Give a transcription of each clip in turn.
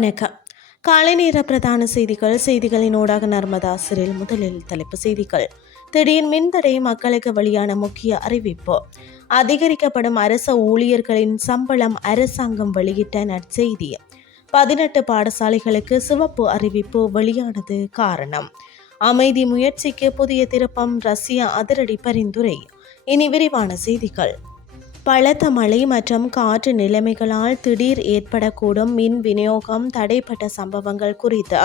வணக்கம். காலை நேர பிரதான செய்திகள் செய்திகளின் ஊடாக நர்மதா சிறில் முதலில் தலைப்பு செய்திகள். திடீர் மின்தடை மக்களுக்கு வெளியான முக்கிய அறிவிப்பு. அதிகரிக்கப்படும் அரச ஊழியர்களின் சம்பளம் அரசாங்கம் வெளியிட்ட நற்செய்தி. பதினெட்டு பாடசாலைகளுக்கு சிவப்பு அறிவிப்பு வெளியானது காரணம். அமைதி முயற்சிக்கு புதிய திருப்பம் ரஷ்யா அதிரடி பரிந்துரை. இனி விரிவான செய்திகள். பலத்த மழை மற்றும் காற்று நிலைமைகளால் திடீர் ஏற்படக்கூடும் மின் விநியோகம் தடைப்பட்ட சம்பவங்கள் குறித்து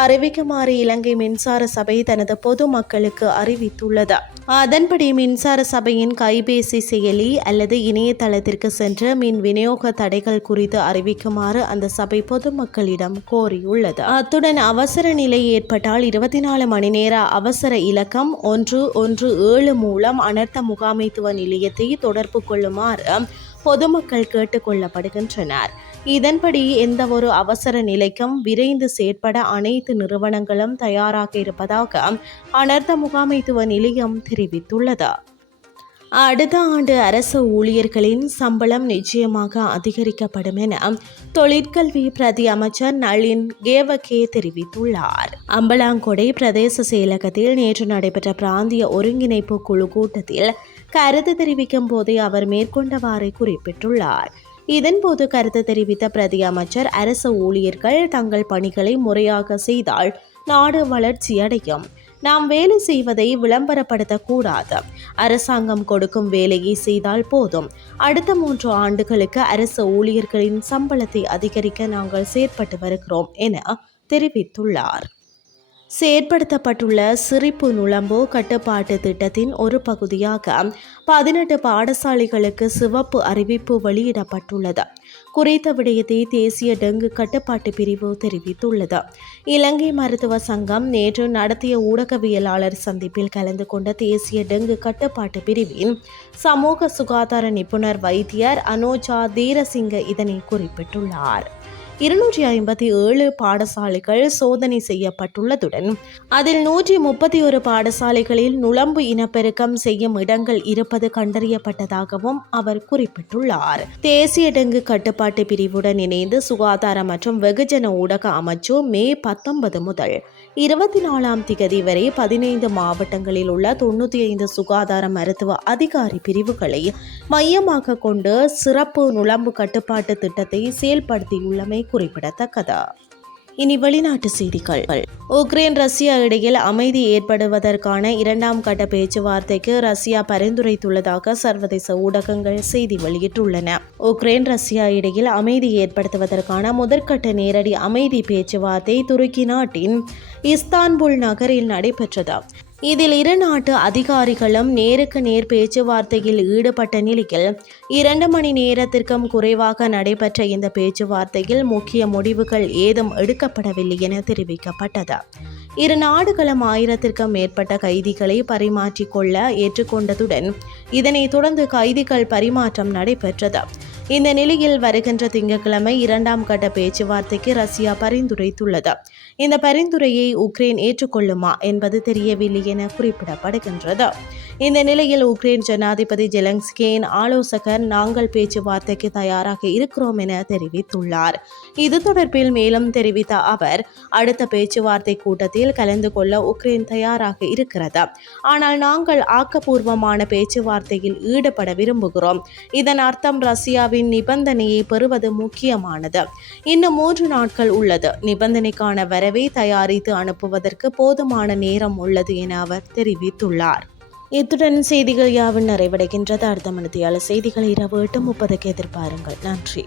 அறிவிக்குமாறு இலங்கை மின்சார சபை தனது பொதுமக்களுக்கு அறிவித்துள்ளது. அதன்படி மின்சார சபையின் கைபேசி செயலி அல்லது இணையதளத்திற்கு சென்று மின் விநியோக தடைகள் குறித்து அறிவிக்குமாறு அந்த சபை பொதுமக்களிடம் கோரியுள்ளது. அத்துடன் அவசர நிலை ஏற்பட்டால் இருபத்தி நாலு மணி நேர அவசர இலக்கம் ஒன்று ஒன்று ஏழு மூலம் அனர்த்த முகாமைத்துவ நிலையத்தை தொடர்பு கொள்ளும் கொள்ளுமாறு பொதுமக்கள் கேட்டுக்கொள்ளப்படுகின்றனர். இதன்படி எந்த ஒரு அவசர நிலைக்கும் விரைந்து செயற்பட அனைத்து நிறுவனங்களும் தயாராக இருப்பதாக அனர்த்த முகாமைத்துவ நிலையம் தெரிவித்துள்ளது. அடுத்த ஆண்டு அரசு ஊழியர்களின் சம்பளம் நிச்சயமாக அதிகரிக்கப்படும் என தொழிற்கல்வி பிரதி அமைச்சர் நளின் கேவகே தெரிவித்துள்ளார். அம்பலாங்கொடை பிரதேச செயலகத்தில் நேற்று நடைபெற்ற பிராந்திய ஒருங்கிணைப்பு குழு கூட்டத்தில் கருத்து தெரிவிக்கும் போதே அவர் மேற்கொண்டவாறு குறிப்பிட்டுள்ளார். இதன்போது கருத்து தெரிவித்த பிரதி அமைச்சர் அரசு ஊழியர்கள் தங்கள் பணிகளை முறையாக செய்தால் நாடு வளர்ச்சியடையும். நாம் வேலை செய்வதை விளம்பரப்படுத்தக்கூடாது. அரசாங்கம் கொடுக்கும் வேலையை செய்தால் போதும். அடுத்த மூன்று ஆண்டுகளுக்கு அரசு ஊழியர்களின் சம்பளத்தை அதிகரிக்க நாங்கள் செயற்பட்டு வருகிறோம் என தெரிவித்துள்ளார். செயற்படுத்தப்பட்டுள்ள சிரிப்பு நுழம்போ கட்டுப்பாட்டு திட்டத்தின் ஒரு பகுதியாக பதினெட்டு பாடசாலைகளுக்கு சிவப்பு அறிவிப்பு வெளியிடப்பட்டுள்ளது. குறித்த விடயத்தை தேசிய டெங்கு கட்டுப்பாட்டு பிரிவு தெரிவித்துள்ளது. இலங்கை மருத்துவ சங்கம் நேற்று நடத்திய ஊடகவியலாளர் சந்திப்பில் கலந்து கொண்ட தேசிய டெங்கு கட்டுப்பாட்டு பிரிவின் சமூக சுகாதார நிபுணர் வைத்தியர் அனோஜா தீரசிங்க இதனை குறிப்பிட்டுள்ளார். இருநூற்றி ஐம்பத்தி ஏழு பாடசாலைகள் சோதனை செய்யப்பட்டுள்ளதுடன் அதில் நூற்றி முப்பத்தி ஒரு பாடசாலைகளில் நுழம்பு இனப்பெருக்கம் செய்யும் இடங்கள் இருப்பது கண்டறியப்பட்டதாகவும் அவர் குறிப்பிட்டுள்ளார். தேசிய டெங்கு கட்டுப்பாட்டு பிரிவுடன் இணைந்து சுகாதார மற்றும் வெகுஜன ஊடக அமைச்சு மே பத்தொன்பது முதல் இருபத்தி நாலாம் திகதி வரை பதினைந்து மாவட்டங்களில் உள்ள தொண்ணூற்றி ஐந்து சுகாதார மருத்துவ அதிகாரி பிரிவுகளை மையமாக கொண்டு சிறப்பு நுழம்பு கட்டுப்பாட்டு திட்டத்தை செயல்படுத்தியுள்ளமை குறிப்பிடத்தக்கது? இனி வெளிநாட்டு செய்திகள். உக்ரைன் ரஷ்யா இடையில் அமைதி ஏற்படுவதற்கான இரண்டாம் கட்ட பேச்சுவார்த்தைக்கு ரஷ்யா பரிந்துரைத்துள்ளதாக சர்வதேச ஊடகங்கள் செய்தி வெளியிட்டுள்ளன. உக்ரைன் ரஷ்யா இடையில் அமைதி ஏற்படுத்துவதற்கான முதற்கட்ட நேரடி அமைதி பேச்சுவார்த்தை துருக்கி நாட்டின் இஸ்தான்புல் நகரில் நடைபெற்றது. இதில் இரு நாட்டு அதிகாரிகளும் நேருக்கு நேர் பேச்சுவார்த்தையில் ஈடுபட்ட நிலையில் இரண்டு மணி நேரத்திற்கும் குறைவாக நடைபெற்ற இந்த பேச்சுவார்த்தையில் முக்கிய முடிவுகள் ஏதும் எடுக்கப்படவில்லை என தெரிவிக்கப்பட்டது. இரு நாடுகளும் ஆயிரத்திற்கும் மேற்பட்ட கைதிகளை பரிமாற்றிக் கொள்ள ஏற்றுக்கொண்டதுடன் இதனைத் தொடர்ந்து கைதிகள் பரிமாற்றம் நடைபெற்றது. இந்த நிலையில் வருகின்ற திங்கட்கிழமை இரண்டாம் கட்ட பேச்சுவார்த்தைக்கு ரஷ்யா பரிந்துரைத்துள்ளது. இந்த பரிந்துரையை உக்ரைன் ஏற்றுக்கொள்ளுமா என்பது தெரியவில்லை என குறிப்பிடப்படுகின்றது. இந்த நிலையில் உக்ரைன் ஜனாதிபதி ஜெலன்ஸ்கேன் ஆலோசகர் நாங்கள் பேச்சுவார்த்தைக்கு தயாராக இருக்கிறோம் என தெரிவித்துள்ளார். இது தொடர்பில் மேலும் தெரிவித்த அவர் அடுத்த பேச்சுவார்த்தை கூட்டத்தில் கலந்து கொள்ள உக்ரைன் தயாராக இருக்கிறது. ஆனால் நாங்கள் ஆக்கப்பூர்வமான பேச்சுவார்த்தையில் ஈடுபட விரும்புகிறோம். இதன் அர்த்தம் ரஷ்யாவின் நிபந்தனையை பெறுவது முக்கியமானது. இன்னும் மூன்று நாட்கள் உள்ளது. நிபந்தனைக்கான வரவை தயாரித்து அனுப்புவதற்கு போதுமான நேரம் உள்ளது என அவர் தெரிவித்துள்ளார். இத்துடன் செய்திகள் யாவும் நிறைவடைகின்றது. அடுத்த மணித்தியால செய்திகள் இரவு எட்டு முப்பதுக்கு எதிர்பாருங்கள். நன்றி.